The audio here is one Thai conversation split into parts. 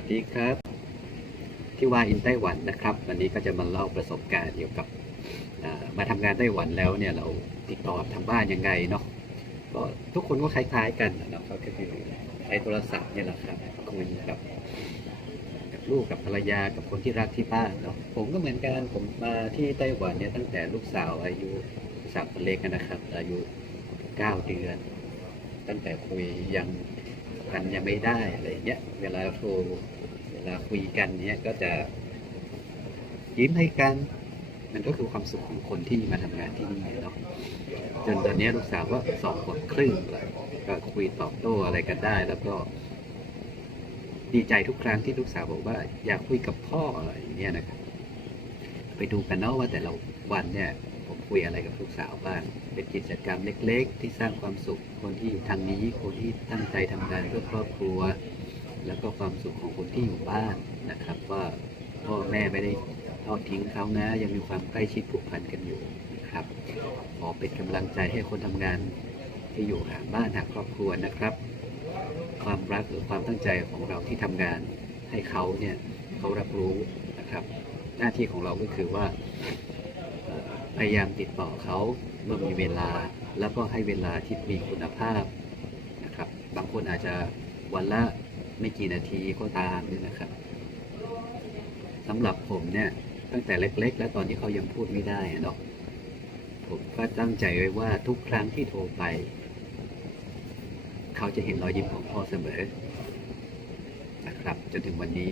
วัสดีครับ ที่ว่าอินไต้หวันนะครับ วันนี้ก็จะมาเล่าประสบการณ์เกี่ยวกับมาทำงานไต้หวันแล้วเนี่ยเราติดต่อทางบ้านยังไงเนาะก็ทุกคนก็คล้ายๆกันนะเนาะก็คือใช้โทรศัพท์เนี่ยแหละครับคุยกับกับลูกกับภรรยากับคนที่รักที่บ้านเนาะผมก็เหมือนกันผมมาที่ไต้หวันเนี่ยตั้งแต่ลูกสาวอายุสาวคนเล็กนะครับ อายุเก้าเดือน ตั้งแต่คุยยัง กันยังไม่ได้อะไรเงี้ย เวลาโทรเวลาคุยกันเนี้ยก็จะยิ้มให้กัน มันก็คือความสุขของคนที่มาทำงานที่นี่เนาะจนตอนนี้ลูกสาวก็สองขวบครึ่งแล้วก็คุยตอบโต้อะไรกันได้ แล้วก็ ดีใจทุกครั้งที่ลูกสาวบอกว่า อยากคุยกับพ่ออะไรอย่างเงี้ยนะครับไปดูกันเนาะว่าแต่ละวันเนี่ย คุยอะไรกับลูกสาวบ้างเป็นกิจกรรมเล็ก ๆ ที่สร้างความสุขคนที่อยู่ทางนี้คนที่ตั้งใจทำงานเพื่อครอบครัว แล้วก็ความสุขของคนที่อยู่บ้านนะครับ ว่าพ่อแม่ไม่ได้ทอดทิ้งเขานะ ยังมีความใกล้ชิดผูกพันกันอยู่นะครับขอเป็นกำลังใจให้คนทำงานที่อยู่ห่างบ้านห่างครอบครัวนะครับ ความรักหรือความตั้งใจของเราที่ทำงานให้เขาเนี่ยเขารับรู้นะครับ หน้าที่ของเราก็คือว่า พยายามติดต่อเขาเมื่อมีเวลา แล้วก็ให้เวลาที่มีคุณภาพนะครับ บางคนอาจจะวันละไม่กี่นาทีก็ตามเนี่ยนะครับสำหรับผมเนี่ยตั้งแต่เล็ก ๆ แล้วตอนที่เขายังพูดไม่ได้เนาะผมก็ตั้งใจไว้ว่าทุกครั้งที่โทรไป เขาจะเห็นรอยยิ้มของพ่อเสมอนะครับ จนถึงวันนี้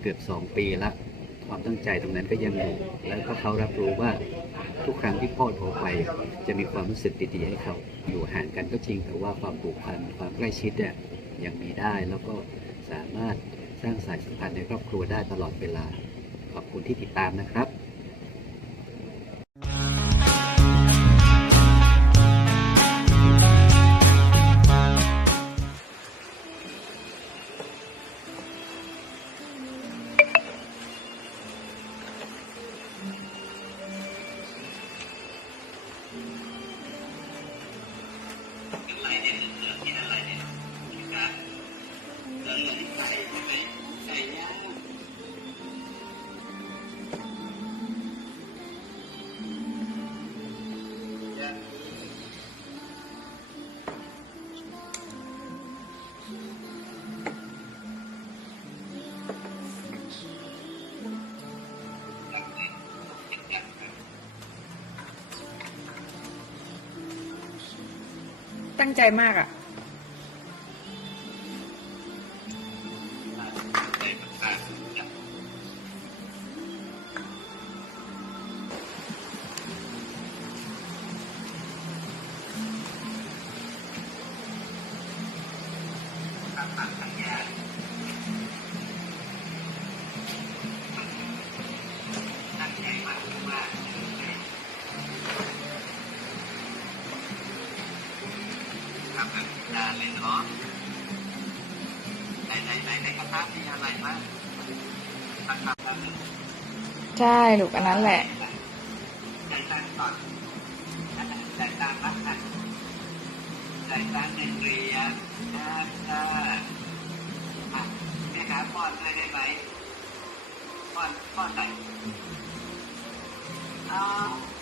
เกือบสองปีละ ความตั้งใจตรงนั้นก็ยังอยู่แล้วก็เขารับรู้ว่าทุกครั้งที่พ่อโทรไป จะมีความรู้สึกดีๆให้เขาอยู่ห่างกันก็จริง แต่ว่าความผูกพันความใกล้ชิดเนี่ยยังมีได้แล้วก็สามารถสร้างสายสัมพันธ์ในครอบครัวได้ตลอดเวลา ขอบคุณที่ติดตามนะครับ ตั้งใจมากอะ ทำแบบนานเลยเนาะในในในในกระทะมีอะไรบ้างตักตักแล้วหนึ่งใช่ลูกอันนั้นแหละจ่ายตังค์ก่อนจ่ายตังค์รับนะจ่ายตังค์หนึ่งเหรียญนะนะอะไปหาป้อนด้วยได้ไหมป้อนป้อนไหนอ๋ออ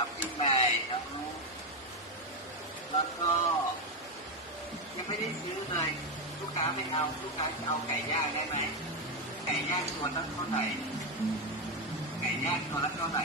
เอาปีใหม่เอาแล้วก็ยังไม่ได้ซื้อเลยลูกค้าไม่เอาลูกค้าจะเอาไก่ย่างได้ไหมไก่ย่างตัวละเท่าไหร่ไก่ย่างตัวละเท่าไหร่